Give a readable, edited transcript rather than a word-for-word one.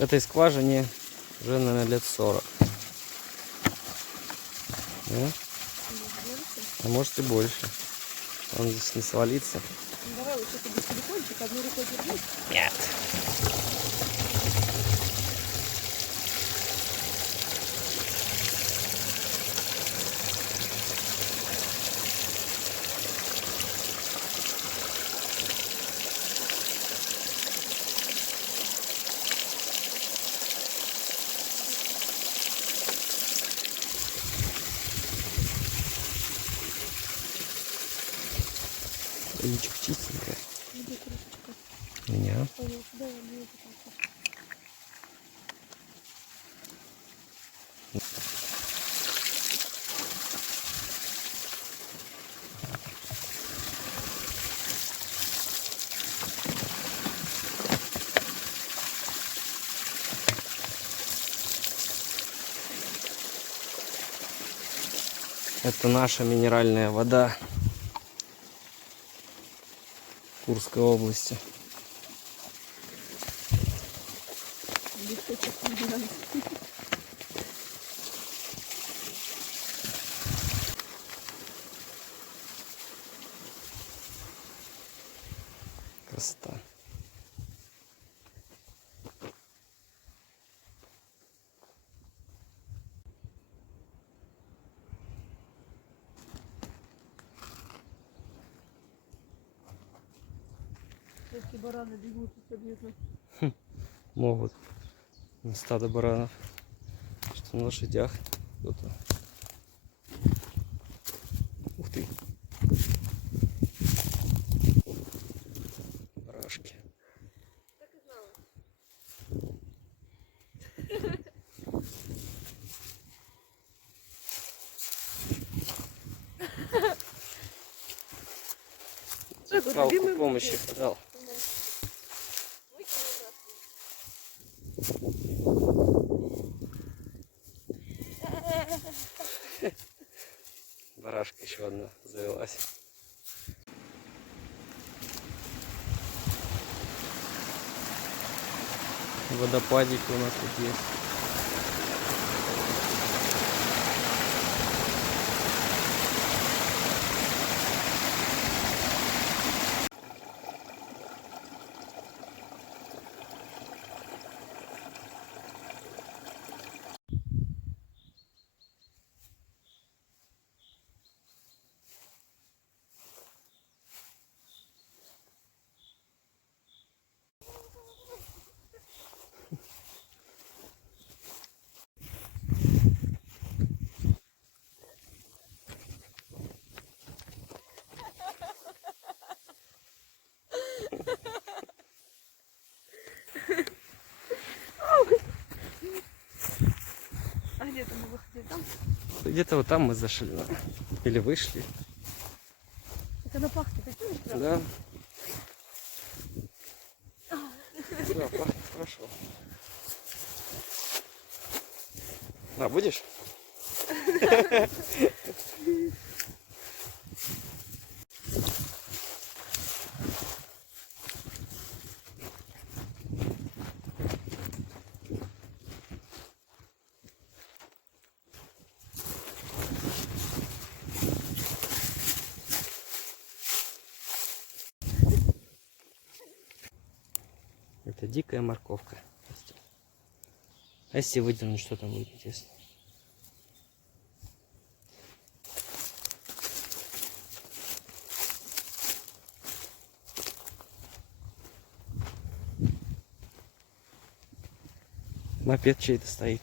Этой скважине уже, наверное, лет 40. Да? А может и больше. Он здесь не свалится. Ну, давай вот это без телефончика, одной рукой держи. Нет. Яичко чистенькое. Где крышечка? У меня. Понял, сюда я не это. Это наша минеральная вода Курской области. Листочек не надо. Красота. Эти бараны бегут и видно. Могут. Стадо баранов. Что на лошадях. Кто-то. Ух ты. Барашки. Так и знала. Палку помощи подал. Барашка еще одна завелась. Водопадики у нас тут есть. А где-то мы выходили там? Где-то вот там мы зашли. Или вышли. Так она пахнет таким же. Да. Да, пахнет хорошо. А, будешь? Это дикая морковка. А если выдернуть, что там будет интересно? Мопед чей-то стоит.